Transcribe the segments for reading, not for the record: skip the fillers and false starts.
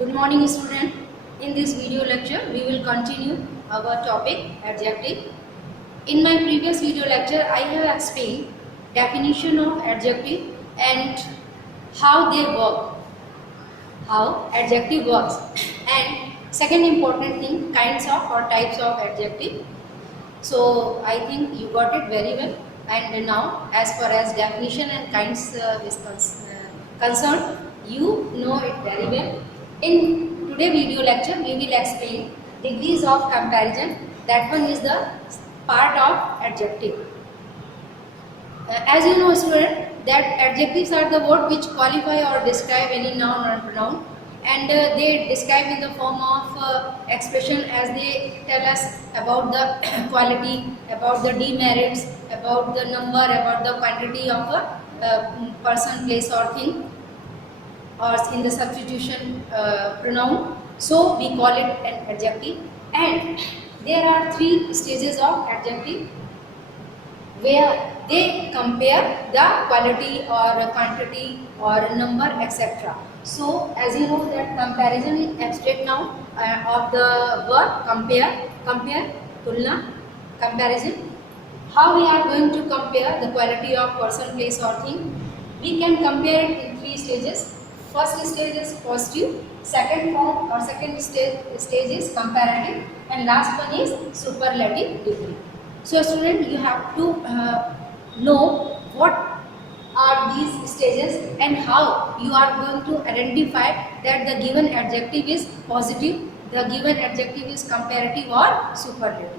Good morning, student. In this video lecture, we will continue our topic adjective. In my previous video lecture, I have explained definition of adjective and how they work, how adjective works, and second important thing, kinds of or types of adjective. So I think you got it very well. And now, as far as definition and kinds is concerned, you know it very well. In today video lecture, we will explain degrees of comparison. That one is the part of adjective. As you know, student, that adjectives are the word which qualify or describe any noun or pronoun, and they describe in the form of expression as they tell us about the quality, about the demerits, about the number, about the quantity of a person, place or thing, or in the substitution pronoun. So we call it an adjective, and there are three stages of adjective where they compare the quality or quantity or number, etc. So as you know that comparison is abstract noun of the word compare, tulna, comparison. How we are going to compare the quality of person, place or thing? We can compare it in three stages. First stage is positive, second form or second stage is comparative, and last one is superlative degree. So student, you have to know what are these stages and how you are going to identify that the given adjective is positive, the given adjective is comparative or superlative.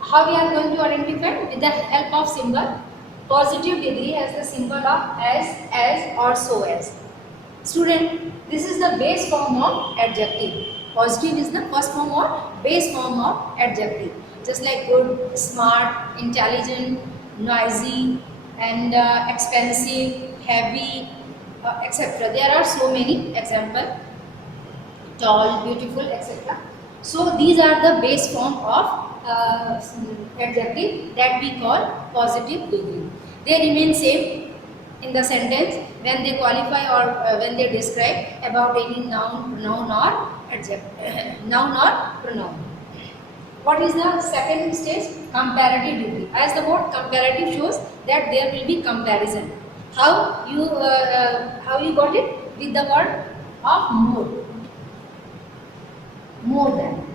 How we are going to identify? With the help of symbol. Positive degree has the symbol of as or so as. Student, this is the base form of adjective. Positive is the first form or base form of adjective. Just like good, smart, intelligent, noisy, and expensive, heavy, etc. There are so many examples. Tall, beautiful, etc. So these are the base form of adjective that we call positive degree. They remain same in the sentence when they qualify or when they describe about any noun, pronoun or adjective, noun or pronoun. What is the second stage? Comparative degree. As the word comparative shows that there will be comparison. How you got it? With the word of more than.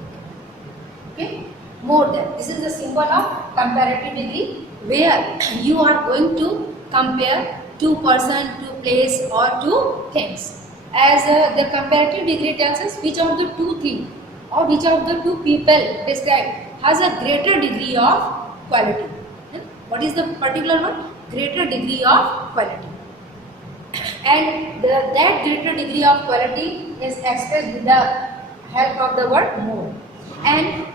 Okay, more than. This is the symbol of comparative degree where you are going to compare two person, two place or two things. As the comparative degree tells us which of the two things or which of the two people described has a greater degree of quality. What is the particular one? Greater degree of quality. And that greater degree of quality is expressed with the help of the word more. And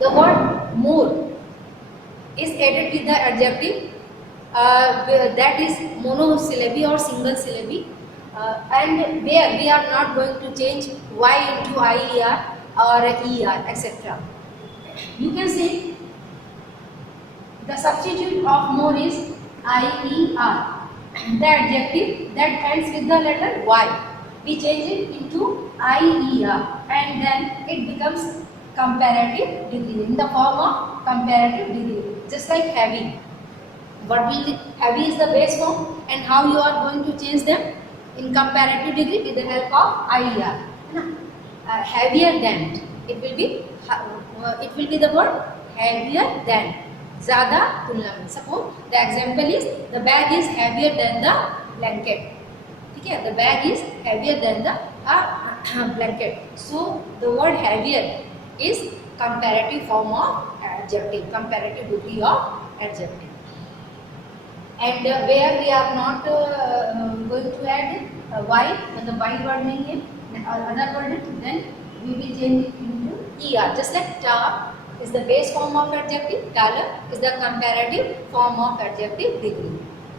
the word more is added with the adjective that is monosyllabic or single syllabic, and where we are not going to change y into ier or er, etc. You can say the substitute of more is ier. The adjective that ends with the letter y, we change it into ier, and then it becomes comparative degree in the form of comparative degree. Just like heavy. What will the heavy is the base form, and how you are going to change them in comparative degree with the help of ier. Heavier than. It will be the word heavier than. Zyada तुलना में. Suppose the example is the bag is heavier than the blanket. Okay, the bag is heavier than the blanket. So the word heavier is comparative form of adjective, comparative degree of adjective. And where we are not going to add y, when the y word नहीं है, other word, then we will change it into er. Just like tar is the base form of adjective, taller is the comparative form of adjective degree.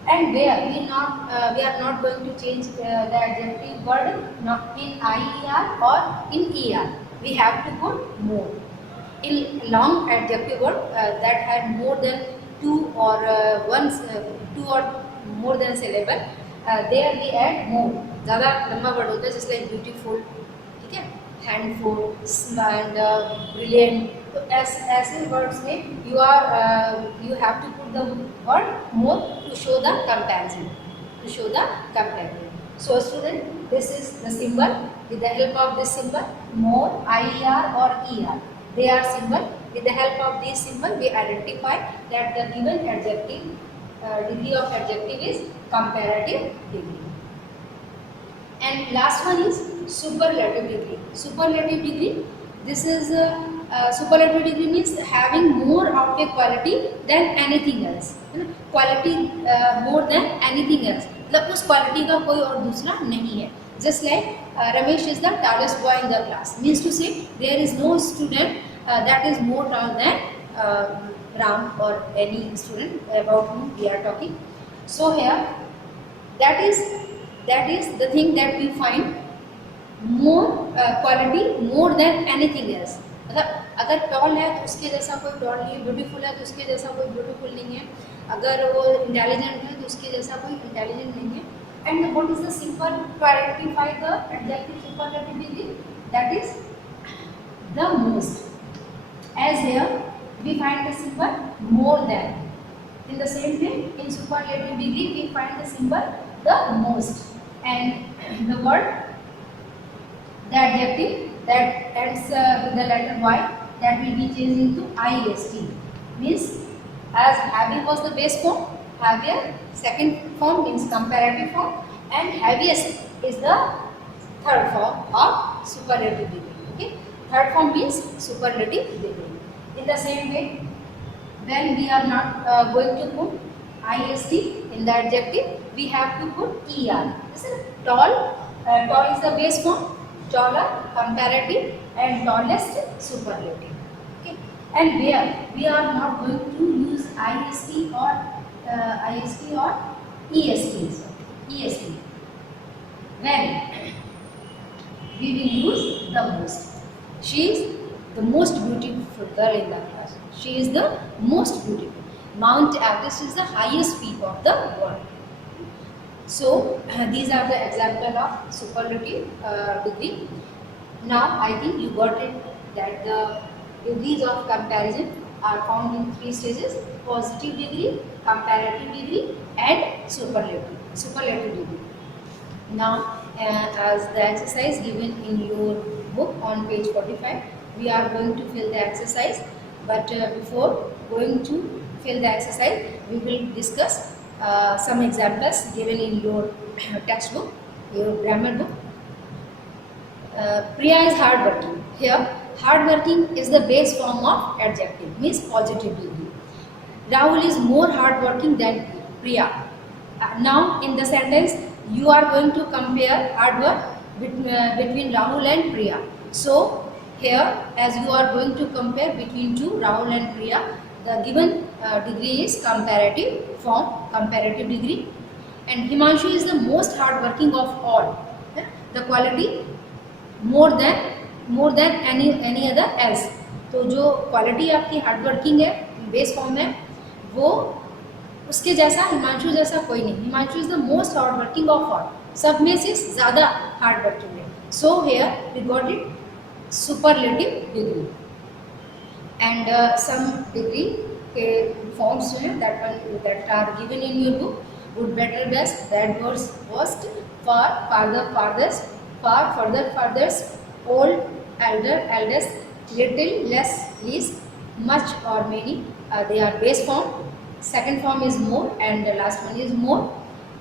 And where we are not going to change the adjective word not in ier or in er. We have to put more. In long adjective word that had more than two or more than syllable, there we add more, ज़्यादा लंबा word होता है जैसे like beautiful, ठीक है, handful and brilliant. तो ऐसे words में you have to put the word more to show the comparison, to show the comparison. So student, this is the symbol. With the help of this symbol, more, IER or ER, they are symbol. With the help of this symbol, we identify that the given adjective degree of adjective is comparative degree. And last one is superlative degree. Superlative degree, this is superlative degree means having more of a quality than anything else. Quality more than anything else, मतलब उस quality का कोई और दूसरा नहीं है. Just like Ramesh is the tallest boy in the class, means to say there is no student that is more tall than Ram or any student about whom we are talking. So here that is the thing that we find more quality more than anything else. मतलब अगर toll है तो उसके जैसा कोई toll नहीं है, beautiful है तो उसके जैसा कोई ब्यूटीफुल नहीं है, अगर वो इंटेलिजेंट है तो उसके जैसा कोई इंटेलिजेंट नहीं है. And what is the simple to identify the adjective superlative degree, that is the most. As here we find the symbol more than. In the same way, in superlative degree we find the symbol the most, and the word, the adjective that ends with the letter Y, that will be changed into IST, means as heavy was the base form, heavier second form means comparative form, and heaviest is the third form of superlative degree. Okay, third form means superlative degree. In the same way, when we are not going to put IST in the adjective, we have to put ER. This is tall. Tall is the base form, taller, comparative, and tallest, superlative. Okay. And where we are not going to use IST or EST. EST. When we will use the most. She is the most beautiful girl in the class. She is the most beautiful. Mount Everest is the highest peak of the world. So these are the example of superlative degree. Now I think you got it that the degrees of comparison are found in three stages: positive degree, comparative degree, and superlative degree. Now as the exercise given in your book on page 45, we are going to fill the exercise, but before going to fill the exercise, we will discuss some examples given in your textbook, your grammar book. Priya is hardworking. Here, hardworking is the base form of adjective, means positive degree. Rahul is more hardworking than Priya. Now, in the sentence, you are going to compare hard work between Rahul and Priya. So, here, as you are going to compare between two, Rahul and Priya, the given degree is comparative form, comparative degree. And Himanshu is the most hardworking of all. The quality more than any other else. तो जो quality आपकी hardworking है, base form है, वो उसके जैसा हिमांशु जैसा कोई नहीं. Himanshu is the most hardworking of all. सब में से ज़्यादा hardworking है. So here we got it. Superlative degree. And some degree के forms जो हैं that are given in your book: good, better, best, bad, worst, worst, far, farther, farthest, far, further, farthest, old, elder, eldest, little, less, least, much or many. They are base form. Second form is more, and the last one is more.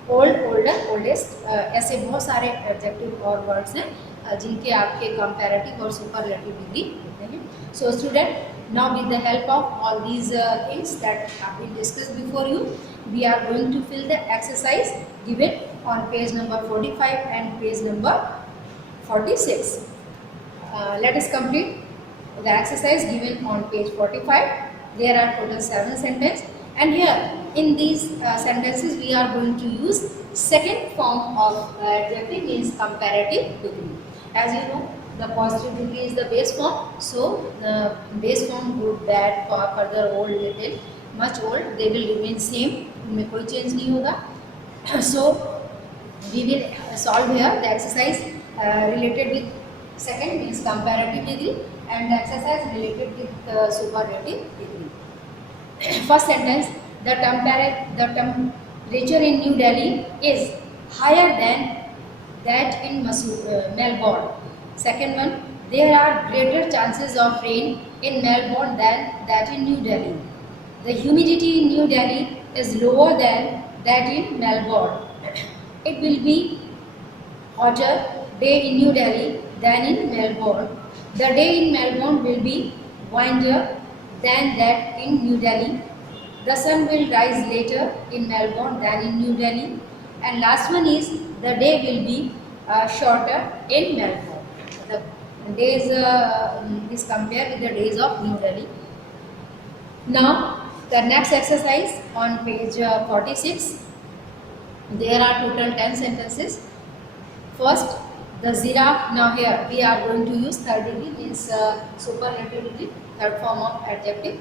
Old, older, oldest. ऐसे बहुत सारे adjective और words हैं जिनके आपके comparative और superlative degree होते हैं. So student, now with the help of all these things that have been discussed before you, we are going to fill the exercise given on page number 45 and page number 46. Let us complete the exercise given on page 45. There are total 7 sentences, and here in these sentences we are going to use second form of adjective, means comparative degree. As you know, the positive degree is the base form. So the base form good, bad, far, further, old, little, much, old, they will remain same. उनमें कोई change नहीं होगा. So we will solve here the exercise related with second means comparative degree and the exercise related with superlative degree. First sentence, the temperature in New Delhi is higher than that in Melbourne. Second one, there are greater chances of rain in Melbourne than that in New Delhi. The humidity in New Delhi is lower than that in Melbourne. It will be hotter day in New Delhi than in Melbourne. The day in Melbourne will be windier than that in New Delhi. The sun will rise later in Melbourne than in New Delhi. And last one is the day will be shorter in Melbourne. The days is compared with the days of New Delhi. Now the next exercise on page 46. There are total 10 sentences. First, the giraffe. Now here we are going to use third degree means superlative degree, third form of adjective.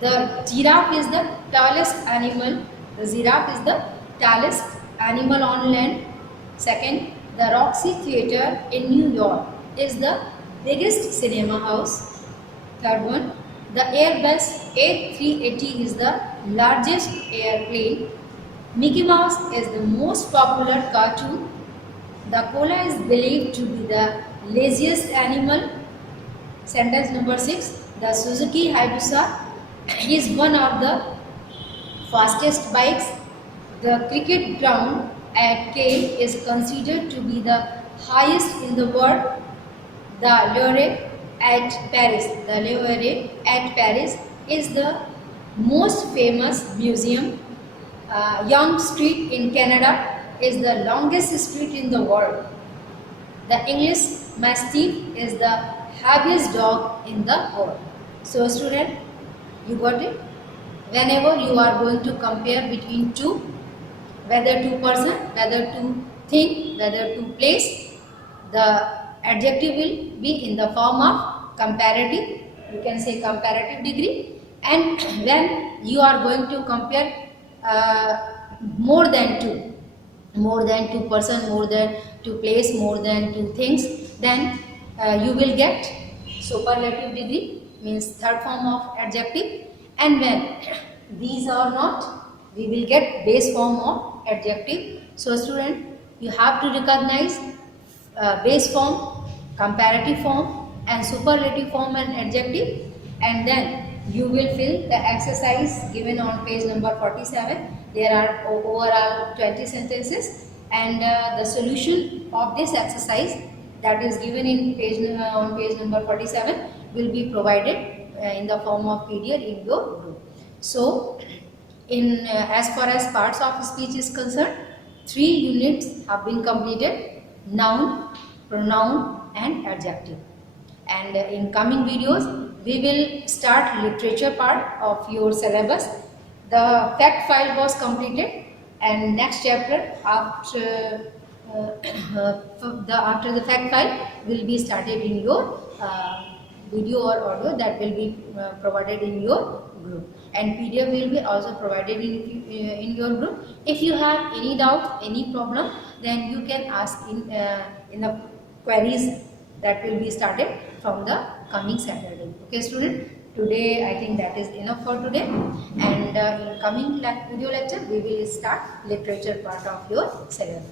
The giraffe is the tallest animal. The giraffe is the tallest animal on land. Second, the Roxy Theatre in New York is the biggest cinema house. Third one, the Airbus A380 is the largest airplane. Mickey Mouse is the most popular cartoon. The koala is believed to be the laziest animal. Sentence number 6, the Suzuki Hayabusa is one of the fastest bikes. The cricket ground at Kale is considered to be the highest in the world. The Louvre at Paris is the most famous museum. Yonge Street in Canada is the longest street in the world. The English Mastiff is the heaviest dog in the world. So student, you got it? Whenever you are going to compare between two, whether to person, whether to thing, whether to place, the adjective will be in the form of comparative. You can say comparative degree. And when you are going to compare more than two person, more than two place, more than two things, then you will get superlative degree means third form of adjective. And when these are not, we will get base form of adjective. So student, you have to recognize base form, comparative form and superlative form and adjective, and then you will fill the exercise given on page number 47. There are overall 20 sentences, and the solution of this exercise that is given in on page number 47 will be provided in the form of PDF in your group. So in as far as parts of speech is concerned, 3 units have been completed: noun, pronoun and adjective. And in coming videos we will start literature part of your syllabus. The fact file was completed, and next chapter after the fact file will be started in your video or audio that will be provided in your group, and PDF will be also provided in your group. If you have any doubt, any problem, then you can ask in the queries that will be started from the coming Saturday. Okay student, today I think that is enough for today, and in coming video lecture we will start literature part of your syllabus.